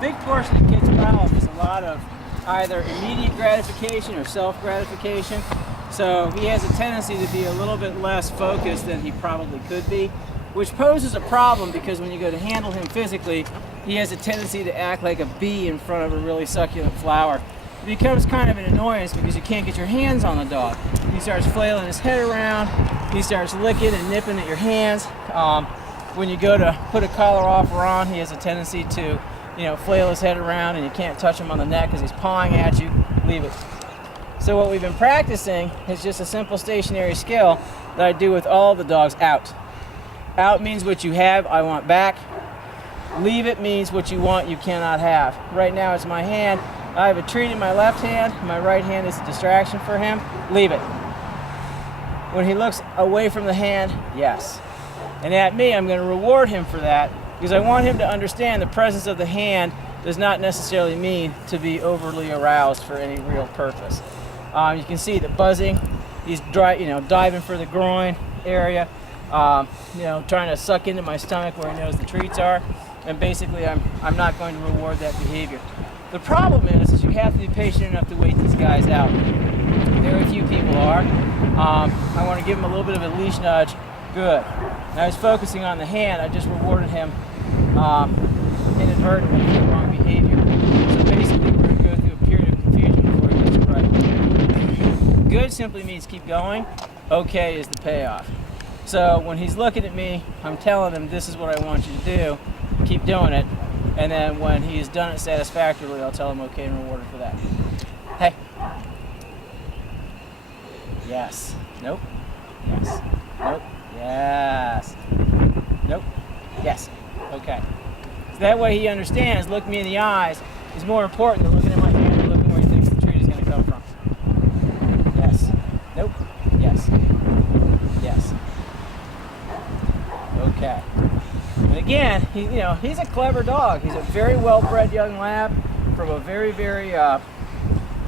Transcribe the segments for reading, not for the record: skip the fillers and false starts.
big portion of kids' problem is a lot of either immediate gratification or self-gratification. So he has a tendency to be a little bit less focused than he probably could be, which poses a problem because when you go to handle him physically, he has a tendency to act like a bee in front of a really succulent flower. It becomes kind of an annoyance because you can't get your hands on the dog. He starts flailing his head around, he starts licking and nipping at your hands. When you go to put a collar off or on, he has a tendency to, flail his head around and you can't touch him on the neck because he's pawing at you. Leave it. So what we've been practicing is just a simple stationary skill that I do with all the dogs. Out. Out means what you have, I want back. Leave it means what you want, you cannot have. Right now it's my hand. I have a treat in my left hand. My right hand is a distraction for him. Leave it. When he looks away from the hand, yes. And at me, I'm going to reward him for that because I want him to understand the presence of the hand does not necessarily mean to be overly aroused for any real purpose. You can see the buzzing. He's diving for the groin area, trying to suck into my stomach where he knows the treats are. And basically, I'm not going to reward that behavior. The problem is you have to be patient enough to wait these guys out. Very few people are. I want to give him a little bit of a leash nudge. Good. Now he's focusing on the hand. I just rewarded him inadvertently for the wrong behavior. So basically, we're going to go through a period of confusion before he gets it right. Good simply means keep going. Okay is the payoff. So when he's looking at me, I'm telling him this is what I want you to do. Keep doing it. And then when he's done it satisfactorily, I'll tell him okay and reward him for that. Hey. Yes. Nope. Yes. Nope. Yes. Nope. Yes. Okay. So that way he understands looking me in the eyes is more important than looking at my hand and looking where he thinks the treat is going to come from. Yes. Nope. Yes. Yes. Okay. And again, he's a clever dog. He's a very well-bred young lab from a very, very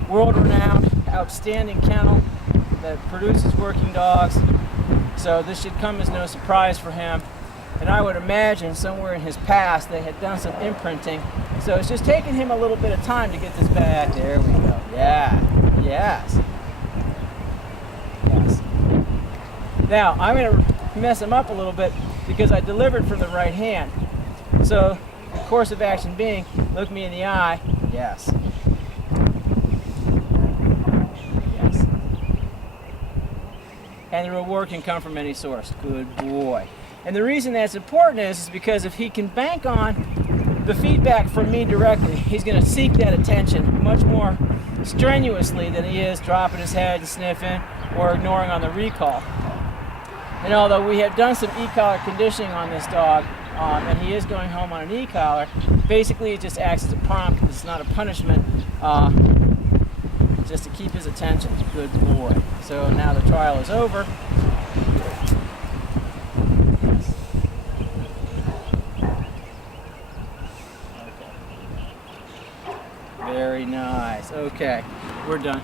world-renowned, outstanding kennel that produces working dogs. So this should come as no surprise for him. And I would imagine somewhere in his past they had done some imprinting. So it's just taking him a little bit of time to get this back. There we go. Yeah. Yes. Yes. Now, I'm going to mess him up a little bit because I delivered from the right hand. So the course of action being, look me in the eye. Yes. Yes. And the reward can come from any source. Good boy. And the reason that's important is because if he can bank on the feedback from me directly, he's going to seek that attention much more strenuously than he is dropping his head and sniffing or ignoring on the recall. And although we have done some e-collar conditioning on this dog, and he is going home on an e-collar, basically it just acts as a prompt. It's not a punishment, just to keep his attention. Good boy. So now the trial is over. Okay. Very nice. Okay, we're done.